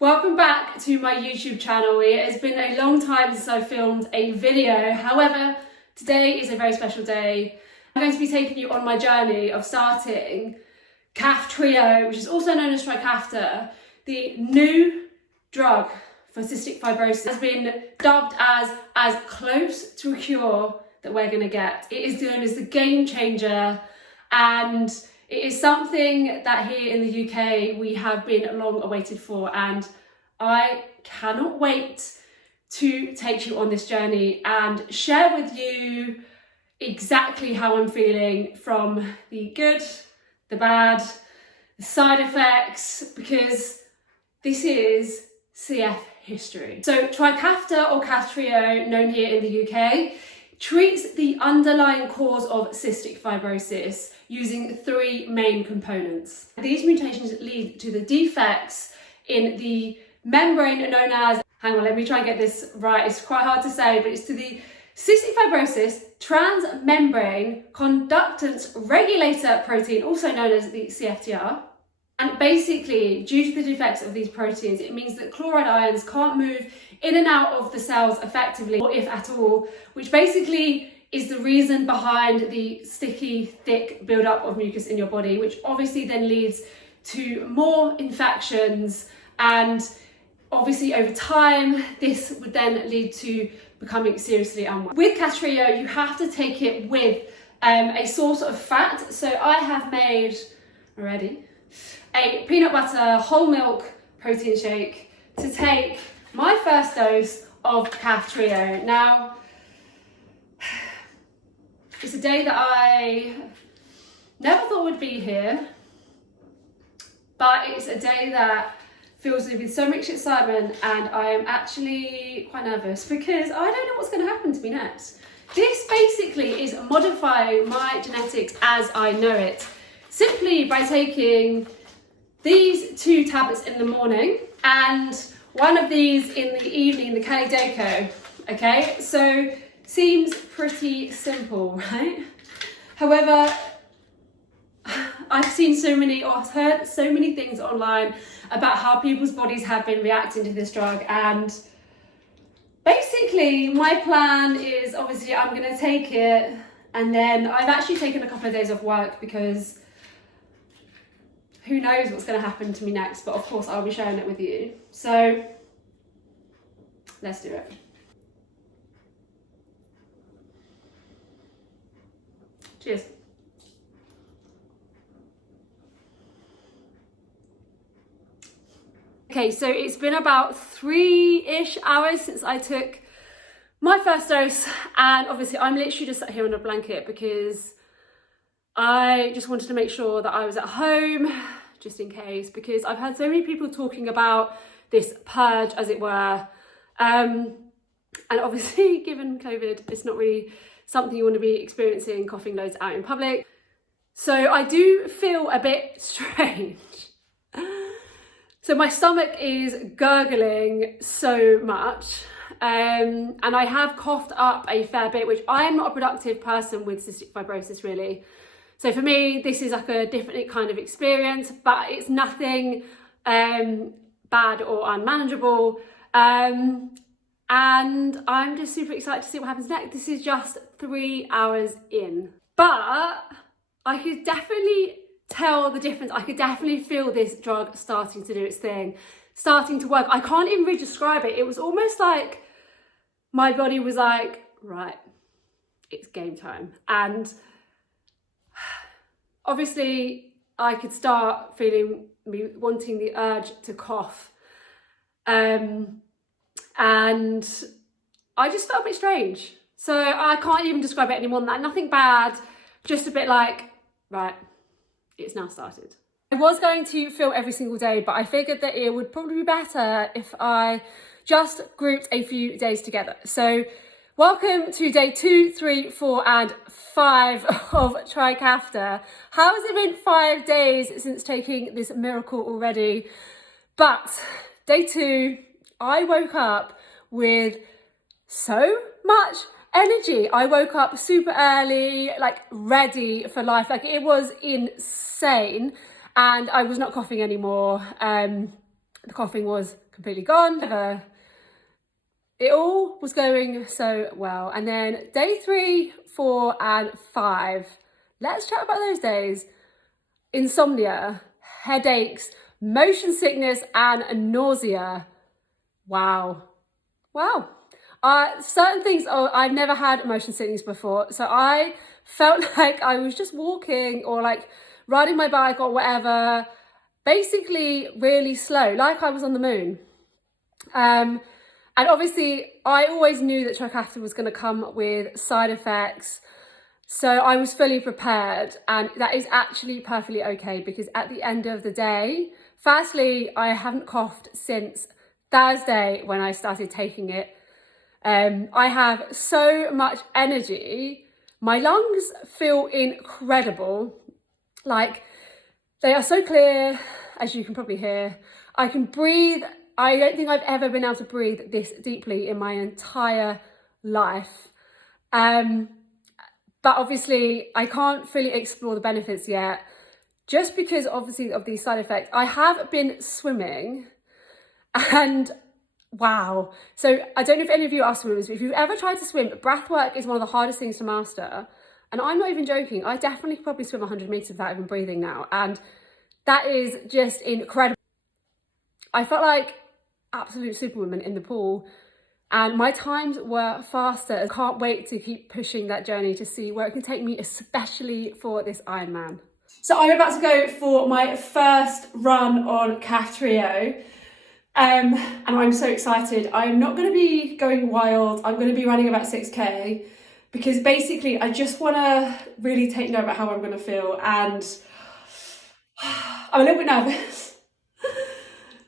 Welcome back to my YouTube channel. It has been a long time since I filmed a video. However, today is a very special day. I'm going to be taking you on my journey of starting Kaftrio, which is also known as Trikafta, the new drug for cystic fibrosis. Has been dubbed as close to a cure that we're going to get. It is known as the game changer, and it is something that here in the UK we have been long awaited for, and I cannot wait to take you on this journey and share with you exactly how I'm feeling, from the good, the bad, the side effects, because this is CF history. So Trikafta, or Kaftrio, known here in the UK, treats the underlying cause of cystic fibrosis using three main components. These mutations lead to the defects in the membrane known as, hang on, let me try and get this right, it's quite hard to say, but it's to the cystic fibrosis transmembrane conductance regulator protein, also known as the CFTR. And basically, due to the defects of these proteins, it means that chloride ions can't move in and out of the cells effectively, or if at all, which basically is the reason behind the sticky, thick buildup of mucus in your body, which obviously then leads to more infections. And obviously over time, this would then lead to becoming seriously unwell. With Kaftrio, you have to take it with a source of fat. So I have made already a peanut butter whole milk protein shake to take my first dose of Kaftrio. Now, it's a day that I never thought would be here, but it's a day that fills me with so much excitement, and I am actually quite nervous because I don't know what's going to happen to me next. This basically is modifying my genetics as I know it, simply by taking these 2 tablets in the morning and one of these in the evening, the Kaftrio. Okay, so seems pretty simple, right? However, I've seen so many, or heard so many things online about how people's bodies have been reacting to this drug, and basically my plan is, obviously I'm going to take it, and then I've actually taken a couple of days off work because who knows what's going to happen to me next, but of course I'll be sharing it with you. So let's do it. Cheers. Okay, so it's been about 3-ish hours since I took my first dose, and obviously I'm literally just sat here on a blanket because I just wanted to make sure that I was at home, just in case, because I've heard so many people talking about this purge, as it were, and obviously given COVID, it's not really something you want to be experiencing, coughing loads out in public. So I do feel a bit strange. So my stomach is gurgling so much, and I have coughed up a fair bit, which I am not a productive person with cystic fibrosis, really. So for me, this is like a different kind of experience, but it's nothing bad or unmanageable. And I'm just super excited to see what happens next. This is just 3 hours in, but I could definitely tell the difference. I could definitely feel this drug starting to do its thing, starting to work. I can't even really describe it. It was almost like my body was like, right, it's game time. And obviously I could start feeling me wanting the urge to cough. And I just felt a bit strange. So I can't even describe it any more than that. Nothing bad, just a bit like, right, it's now started. I was going to film every single day, but I figured that it would probably be better if I just grouped a few days together. So welcome to day 2, 3, 4, and 5 of Trikafta. How has it been 5 days since taking this miracle already? But day 2, I woke up with so much energy. I woke up super early, like ready for life. Like it was insane, and I was not coughing anymore. The coughing was completely gone. It all was going so well. And then day 3, 4 and 5, let's chat about those days. Insomnia, headaches, motion sickness and nausea. Wow. Certain things, I've never had motion sickness before. So I felt like I was just walking or like riding my bike or whatever, basically really slow, like I was on the moon. And obviously I always knew that Kaftrio was going to come with side effects. So I was fully prepared, and that is actually perfectly okay, because at the end of the day, firstly, I haven't coughed since Thursday when I started taking it. I have so much energy. My lungs feel incredible. Like, they are so clear, as you can probably hear. I can breathe. I don't think I've ever been able to breathe this deeply in my entire life. But obviously I can't fully explore the benefits yet, just because obviously of these side effects. I have been swimming, and wow. So I don't know if any of you are swimmers, but if you've ever tried to swim, breath work is one of the hardest things to master. And I'm not even joking. I definitely could probably swim 100 meters without even breathing now. And that is just incredible. I felt like absolute superwoman in the pool, and my times were faster. I can't wait to keep pushing that journey to see where it can take me, especially for this Ironman. So I'm about to go for my first run on Kaftrio. And I'm so excited. I'm not going to be going wild. I'm going to be running about 6k, because basically I just want to really take note about how I'm going to feel, and I'm a little bit nervous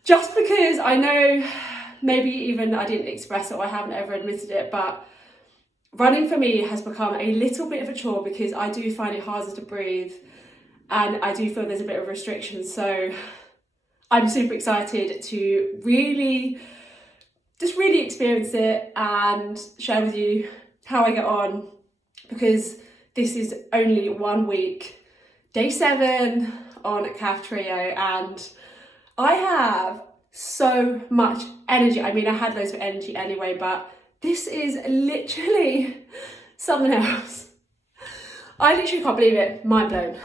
just because I know maybe even I didn't express it, or I haven't ever admitted it, but running for me has become a little bit of a chore, because I do find it harder to breathe, and I do feel there's a bit of restriction. So I'm super excited to really experience it and share with you how I get on, because this is only 1 week, day 7 on Kaftrio, and I have so much energy. I mean, I had loads of energy anyway, but this is literally something else. I literally can't believe it. Mind blown.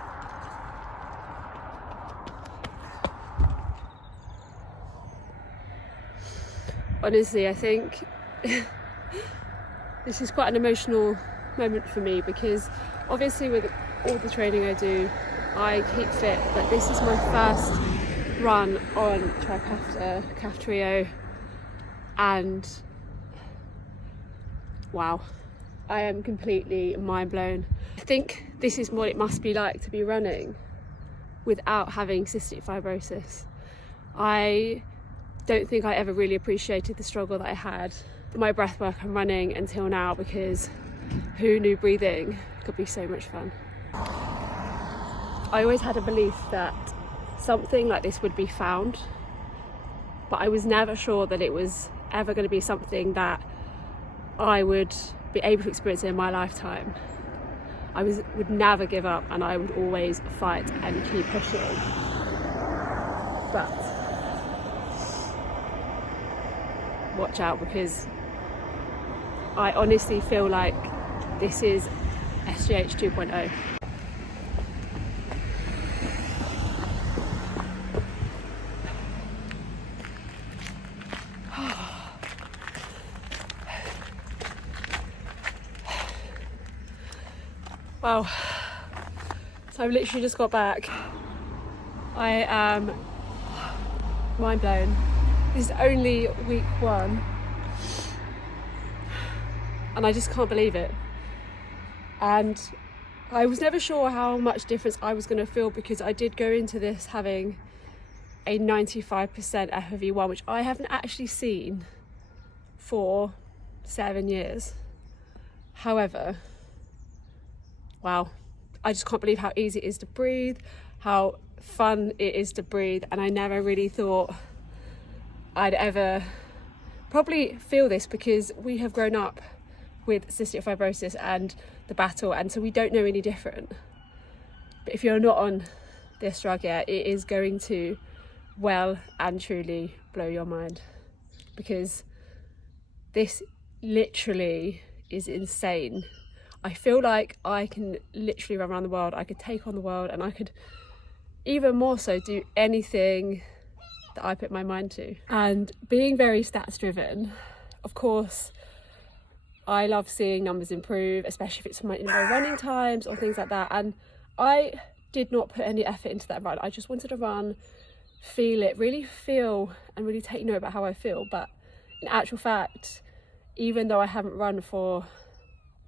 Honestly, I think this is quite an emotional moment for me, because obviously with all the training I do, I keep fit, but this is my first run on Kaftrio, and wow, I am completely mind blown. I think this is what it must be like to be running without having cystic fibrosis. I don't think I ever really appreciated the struggle that I had for my breath work and running until now, because who knew breathing could be so much fun. I always had a belief that something like this would be found, but I was never sure that it was ever going to be something that I would be able to experience in my lifetime. I would never give up, and I would always fight and keep pushing. But watch out, because I honestly feel like this is SGH 2.0. Wow, so I've literally just got back. I am mind blown. This is only week 1, and I just can't believe it. And I was never sure how much difference I was going to feel, because I did go into this having a 95% FEV1, which I haven't actually seen for 7 years. However, wow, I just can't believe how easy it is to breathe, how fun it is to breathe, and I never really thought I'd ever probably feel this, because we have grown up with cystic fibrosis and the battle, and so we don't know any different. But if you're not on this drug yet, it is going to well and truly blow your mind, because this literally is insane. I feel like I can literally run around the world. I could take on the world, and I could even more so do anything that I put my mind to. And being very stats driven, of course, I love seeing numbers improve, especially if it's my running times or things like that. And I did not put any effort into that run. I just wanted to run, feel it, really feel and really take note about how I feel. But in actual fact, even though I haven't run for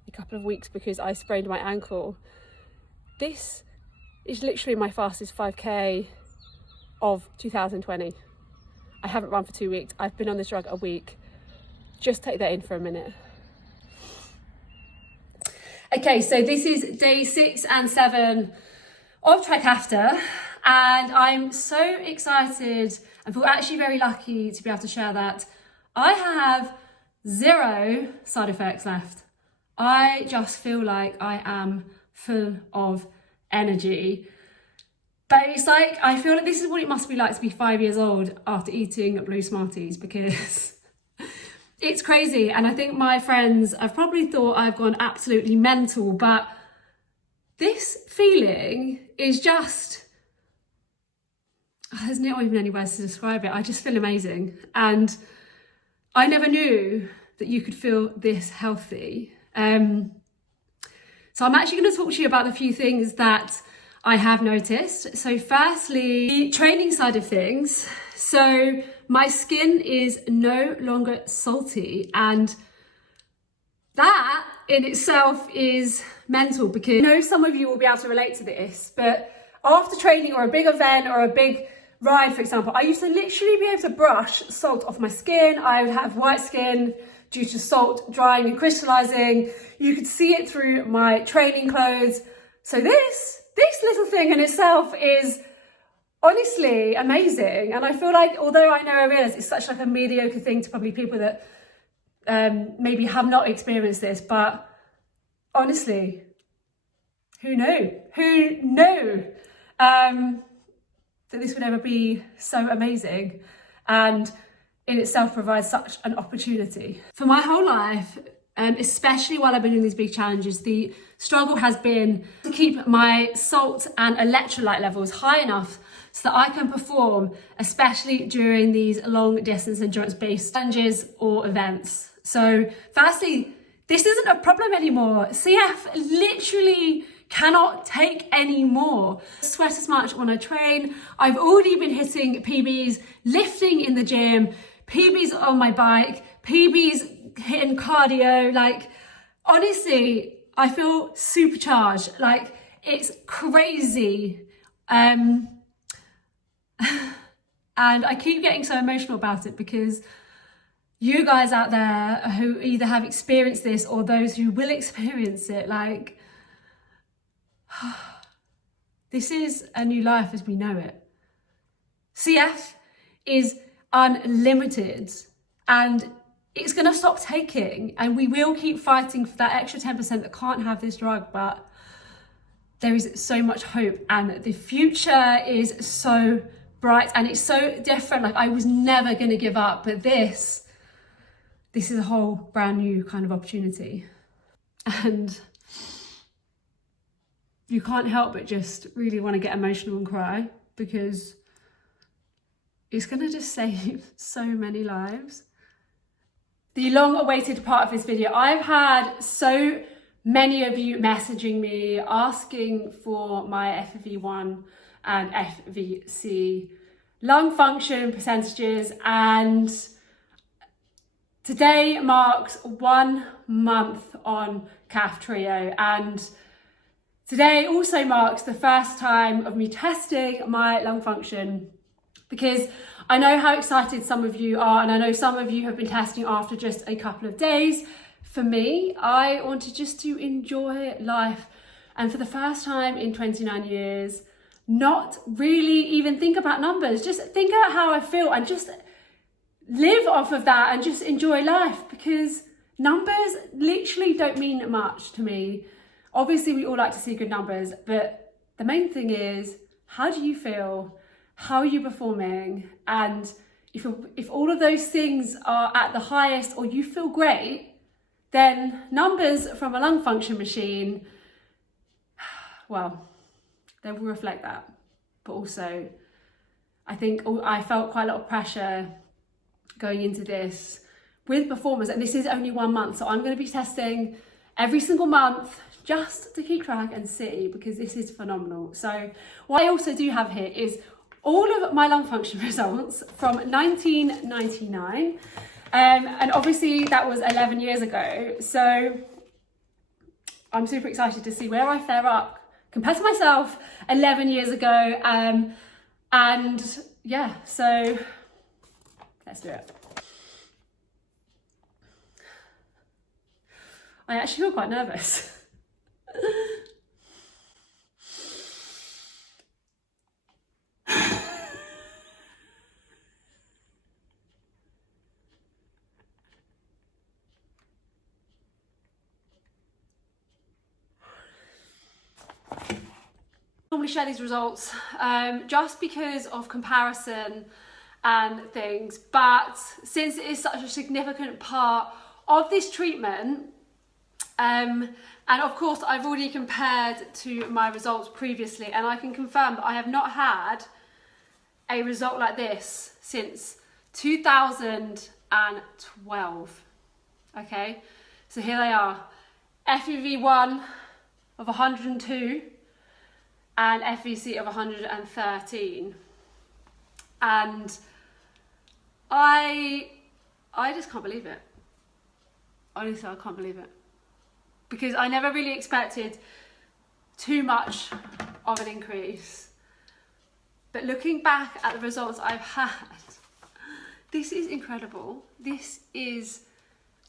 a couple of weeks because I sprained my ankle, this is literally my fastest 5k of 2020. I haven't run for 2 weeks. I've been on this drug a week. Just take that in for a minute. Okay, so this is day 6 and 7 of Kaftrio, and I'm so excited and feel actually very lucky to be able to share that I have 0 side effects left. I just feel like I am full of energy. But it's like, I feel like this is what it must be like to be 5 years old after eating blue Smarties, because it's crazy. And I think my friends have probably thought I've gone absolutely mental, but this feeling is just, there's not even any words to describe it. I just feel amazing. And I never knew that you could feel this healthy. So I'm actually going to talk to you about the few things that I have noticed. So firstly, the training side of things. So my skin is no longer salty, and that in itself is mental, because I know some of you will be able to relate to this, but after training or a big event or a big ride, for example, I used to literally be able to brush salt off my skin. I would have white skin due to salt drying and crystallizing. You could see it through my training clothes. So this little thing in itself is honestly amazing. And I feel like, although I realize it's such like a mediocre thing to probably people that maybe have not experienced this, but honestly, who knew that this would ever be so amazing, and in itself provides such an opportunity. For my whole life, especially while I've been doing these big challenges, the struggle has been to keep my salt and electrolyte levels high enough so that I can perform, especially during these long distance endurance-based challenges or events. So firstly, this isn't a problem anymore. CF literally cannot take any more. I sweat as much when I train. I've already been hitting PBs, lifting in the gym, PBs on my bike, PBs hitting cardio. Like, honestly, I feel supercharged. Like, it's crazy. And I keep getting so emotional about it, because you guys out there who either have experienced this or those who will experience it, like, this is a new life as we know it. CF is unlimited, and it's going to stop taking, and we will keep fighting for that extra 10% that can't have this drug. But there is so much hope, and the future is so bright, and it's so different. Like, I was never going to give up, but this is a whole brand new kind of opportunity. And you can't help but just really want to get emotional and cry, because it's going to just save so many lives. The long-awaited part of this video, I've had so many of you messaging me asking for my FEV1 and FVC lung function percentages, and today marks 1 month on Kaftrio, and today also marks the first time of me testing my lung function, because I know how excited some of you are, and I know some of you have been testing after just a couple of days. For me, I wanted just to enjoy life, and for the first time in 29 years, not really even think about numbers, just think about how I feel and just live off of that and just enjoy life, because numbers literally don't mean much to me. Obviously, we all like to see good numbers, but the main thing is, how do you feel? how are you performing? And if all of those things are at the highest or you feel great, then numbers from a lung function machine, well, they will reflect that. But also, I think I felt quite a lot of pressure going into this with performers, and this is only 1 month, so I'm going to be testing every single month just to keep track and see, because this is phenomenal. So what I also do have here is all of my lung function results from 1999, and obviously that was 11 years ago, so I'm super excited to see where I fare up compared to myself 11 years ago, and yeah, so let's do it. I actually feel quite nervous. Normally share these results just because of comparison and things, but since it is such a significant part of this treatment, and of course I've already compared to my results previously, and I can confirm that I have not had a result like this since 2012. Okay, so here they are: FEV1 of 102 and FVC of 113, and I just can't believe it. Honestly, I can't believe it, because I never really expected too much of an increase. But looking back at the results I've had, this is incredible. This is,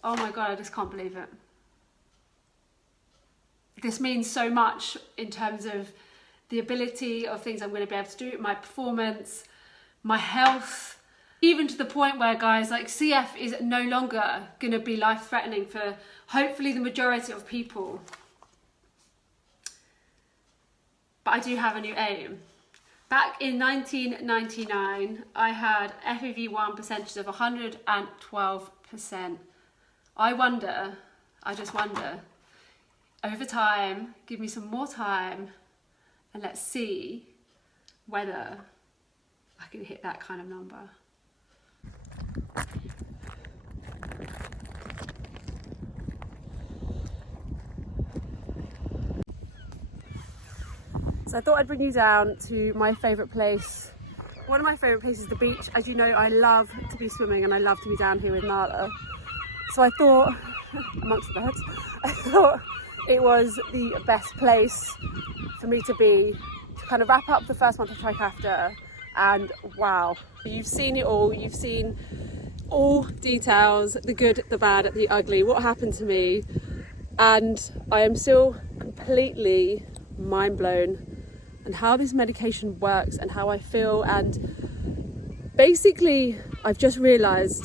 oh my God, I just can't believe it. This means so much in terms of the ability of things I'm going to be able to do, my performance, my health, even to the point where, guys, like CF is no longer going to be life-threatening for hopefully the majority of people. But I do have a new aim. Back in 1999, I had FEV1 percentage of 112%. I just wonder, over time, give me some more time, and let's see whether I can hit that kind of number. So I thought I'd bring you down to my favourite place. One of my favourite places is the beach. As you know, I love to be swimming and I love to be down here with Nala. So I thought, amongst the birds, I thought it was the best place for me to be, to kind of wrap up the first month of Kaftrio. And wow, you've seen it all. You've seen all details, the good, the bad, the ugly, what happened to me. And I am still completely mind blown and how this medication works and how I feel. And basically, I've just realised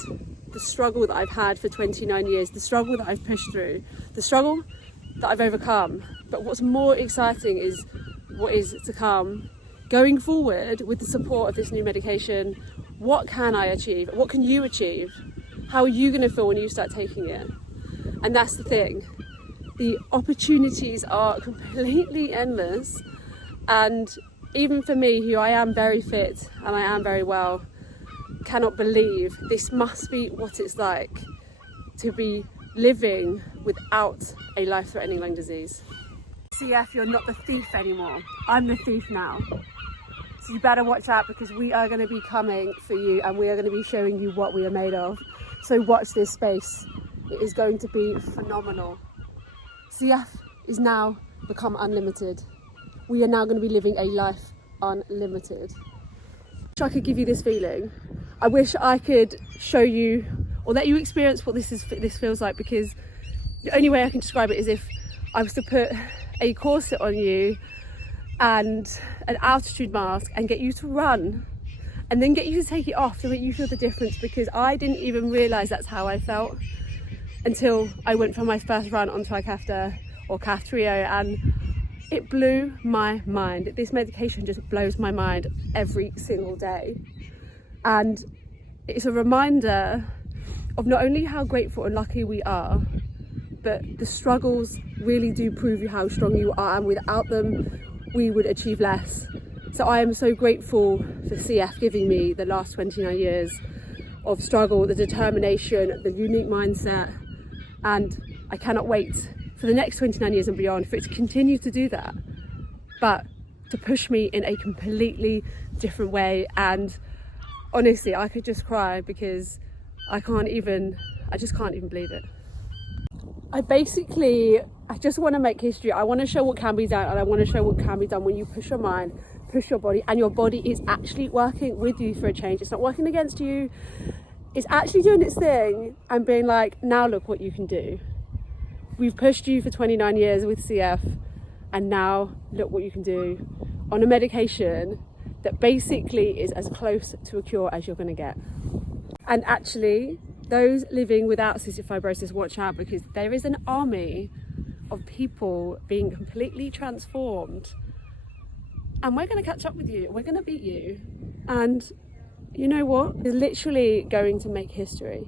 the struggle that I've had for 29 years, the struggle that I've pushed through, the struggle that I've overcome. But what's more exciting is what is to come. Going forward with the support of this new medication, what can I achieve? What can you achieve? How are you going to feel when you start taking it? And that's the thing. The opportunities are completely endless. And even for me, who I am very fit and I am very well, cannot believe this must be what it's like to be living without a life-threatening lung disease. CF, you're not the thief anymore. I'm the thief now. So you better watch out, because we are going to be coming for you and we are going to be showing you what we are made of. So watch this space. It is going to be phenomenal. CF is now become unlimited. We are now going to be living a life unlimited. I wish I could give you this feeling. I wish I could show you or let you experience what this feels like, because the only way I can describe it is if I was to put a corset on you and an altitude mask and get you to run and then get you to take it off to make you feel the difference, because I didn't even realise that's how I felt until I went for my first run on Kaftrio, and It blew my mind. This medication just blows my mind every single day. And it's a reminder of not only how grateful and lucky we are, but the struggles really do prove you how strong you are, and without them, we would achieve less. So I am so grateful for CF giving me the last 29 years of struggle, the determination, the unique mindset, and I cannot wait for the next 29 years and beyond for it to continue to do that, but to push me in a completely different way. And honestly, I could just cry because I just can't even believe it. I just want to make history. I want to show what can be done, and I want to show what can be done when you push your mind, push your body, and your body is actually working with you for a change. It's not working against you. It's actually doing its thing and being like, now look what you can do. We've pushed you for 29 years with CF, and now look what you can do on a medication that basically is as close to a cure as you're going to get. And actually, those living without cystic fibrosis, watch out, because there is an army of people being completely transformed, and we're going to catch up with you. We're going to beat you. And you know what? It's literally going to make history.